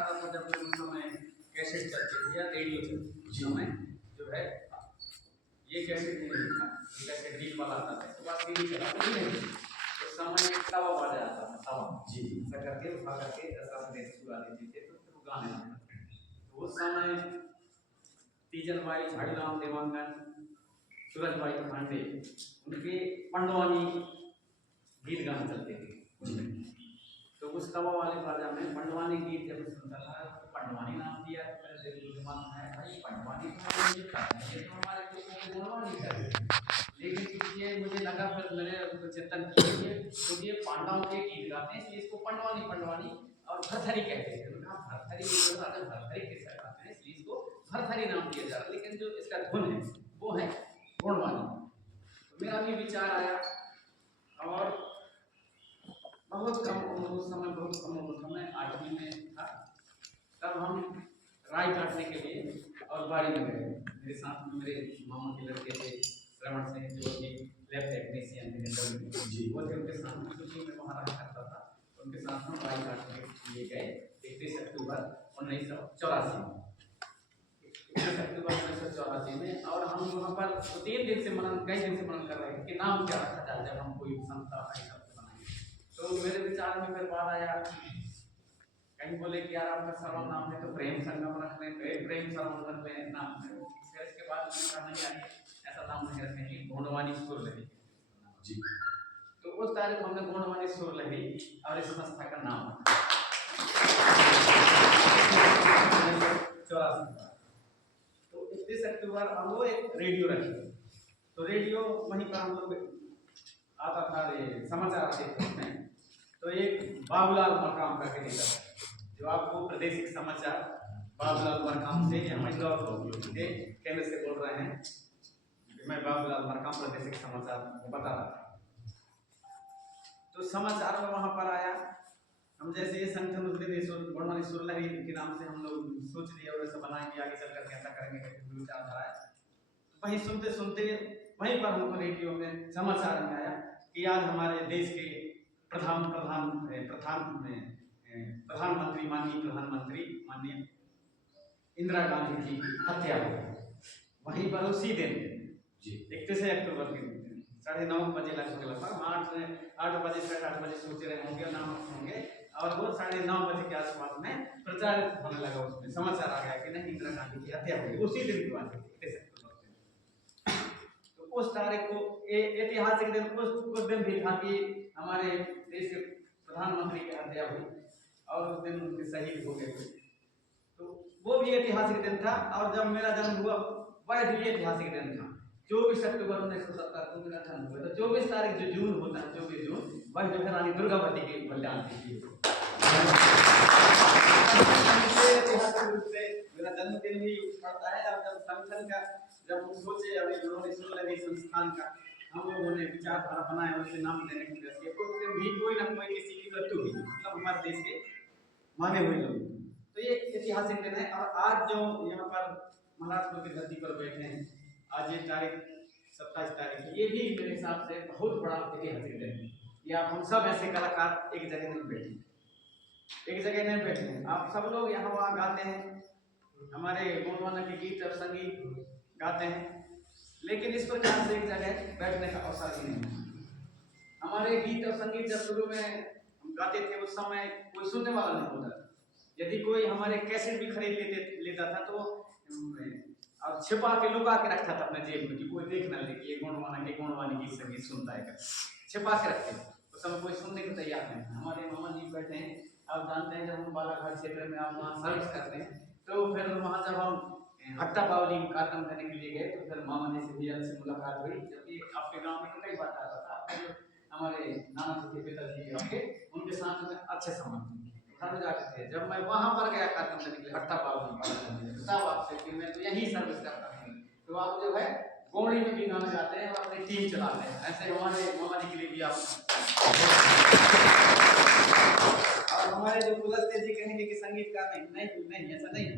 आता था जब उस समय कैसेट चलती थी या रेडियो चलती थी, उस समय जो है ये कैसेट नहीं था, कैसेट डीप वाला आता था, इसके बाद सीडी चला तो नहीं, उस समय तवा बजा आता था, तवा जी ऐसा करके उठा करके ऐसा देश चुरा देते थे तो फिर वो गाने लगते थे। तो उस समय तीजन भाई, झाड़ीराम देवांगन, सूरज भाई पांडे, उनके पंडवानी गीत गाने चलते थे। तो उस तवा वाले बाजा में पंडवानी गीत जब सुनता था तो पंडवानी नाम दिया तो मेरे दिल के दिमाग में आया भाई पंडवानी तो ये हमारे को पंडवानी है, लेकिन ये मुझे लगा फिर मेरे चिंतन किए तो ये पांडवों के गीत गाते हैं इसलिए इसको पंडवानी पंडवानी और भरथरी कहते हैं। उन्होंने कहा भरथरी राजा भरथरी के साथ आते हैं इसलिए इसको भरथरी नाम दिया जा रहा है, लेकिन जो इसका धुन है वो है गुणवानी। तो मेरा भी विचार आया और बहुत कम उम्र, उस समय बहुत कम उम्र था, मैं 8वीं में था, तब हम राई काटने के लिए और बाड़ी में गए। मेरे साथ में मेरे मामा के लड़के थे श्रवण सिंह जो कि लैब टेक्नीशियन थे जी, वो थे, उनके साथ में क्योंकि मैं वहाँ रहा करता था, उनके साथ में राई काटने के लिए गए 31 अक्टूबर 1984 में, 31 अक्टूबर 1984 में। और हम वहाँ पर 3 दिन से मनन, कई दिन से मनन कर रहे थे कि नाम क्या रखा जाए जब हम कोई संस्था तो मेरे विचार में फिर बात आया, कहीं बोले कि यार आपका सरल नाम है तो प्रेम संगम रख लें, प्रेम सरल रख लें नाम। फिर इसके बाद नहीं आई ऐसा नाम नहीं रखेंगे, गोंडवानी सुर लगी जी। तो उस तारीख हमने गोंडवानी सुर लगी और इस संस्था का नाम 84। तो 31 अक्टूबर और वो एक रेडियो रखी, तो रेडियो वहीं पर हम लोग आता था, ये समाचार आते थे उसमें। तो एक बाबूलाल मरकाम करके देता था जो आपको प्रादेशिक समाचार बाबूलाल मरकाम से महिला के केंद्र से बोल रहे हैं, मैं बाबूलाल मरकाम प्रादेशिक समाचार बता रहा था। तो समाचार में वहां पर आया, हम जैसे ये संगठन गुणवानी सुर लहरी के नाम से हम लोग सोच लिए और ऐसा बनाएंगे, आगे चल करके ऐसा करेंगे, विचारधारा है। वहीं सुनते सुनते वहीं पर हमको रेडियो में समाचार में आया कि आज हमारे देश के प्रधानमंत्री माननीय इंदिरा गांधी जी की हत्या हो गई। वहीं पर उसी दिन 31 अक्टूबर के दिन 9:30 बजे लगभग 8 बजे 8:30 बजे सोच रहे होंगे नाम होंगे, और वो 9:30 बजे के आसपास में प्रचारित होने लगा, उसमें समाचार आ गया कि नहीं इंदिरा गांधी की हत्या हो गई उसी दिन की बात है 31 अक्टूबर। तो उस तारीख को ऐतिहासिक दिन उस दिन भी था कि हमारे देश के प्रधानमंत्री की हत्या हुई और उस दिन उनके शहीद हो गए। तो वो भी ऐतिहासिक दिन था, और जब मेरा जन्म हुआ वह भी ऐतिहासिक दिन था। 24 अक्टूबर 1970 को मेरा जन्म हुआ। तो 24 तारीख जो जून होता है, 24 जून वह जो है रानी दुर्गावती के बलिदान की ऐतिहासिक रूप से मेरा जन्मदिन भी पड़ता है। और जब संगठन का जब हम सोचे अभी उन्होंने सुन लगे संस्थान का हम लोगों ने विचारधारा बनाया उसे नाम देने के लिए भी कोई ना कोई किसी की मृत्यु हुई, मतलब हमारे देश के माने हुए लोग। तो ये ऐतिहासिक दिन है। और आज जो यहाँ पर महाराष्ट्र की धरती पर बैठे हैं, आज ये तारीख 27 तारीख है, ये भी मेरे हिसाब से बहुत बड़ा ऐतिहासिक दिन है। ये आप हम सब ऐसे कलाकार एक जगह नहीं बैठे, आप सब लोग यहाँ वहाँ गाते हैं, हमारे गोंडवाना के गीत और संगीत गाते हैं, लेकिन इस प्रकार से एक जगह बैठने का अवसर ही नहीं है। हमारे गीत और संगीत जब शुरू में हम गाते थे उस समय कोई सुनने वाला नहीं होता था। यदि कोई हमारे कैसेट भी खरीद लेता था तो और छिपा के लुका के रखता था अपने जेब में कि कोई देख ना ले कि ये गोंडवानी गीत संगीत सुनता है, छिपा के रखते थे। उस समय कोई सुनने को तैयार नहीं। हमारे मामा जी बैठे हैं, आप जानते हैं जब हम बालाघाट क्षेत्र में आप वहाँ सर्विस करते हैं तो फिर वहाँ जब हम हट्टा बावली कार्यक्रम करने के लिए गए तो फिर मामा जी से भैया से मुलाकात हुई, जबकि आपके गांव में कई बार आता था, हमारे नाना जी के पिताजी के आपके उनके साथ में अच्छे संबंध घर जाते थे। जब मैं वहाँ पर गया कार्यक्रम करने के लिए हट्टा बावली तब आपसे कि मैं तो यही सर्विस करता हूँ, तो आप जो है गोड़ी में भी गाना गाते हैं और अपनी टीम चलाते हैं। ऐसे हमारे मामा जी के लिए भी आप और हमारे जो कुलस्ते जी कहेंगे कि संगीत का नहीं ऐसा नहीं।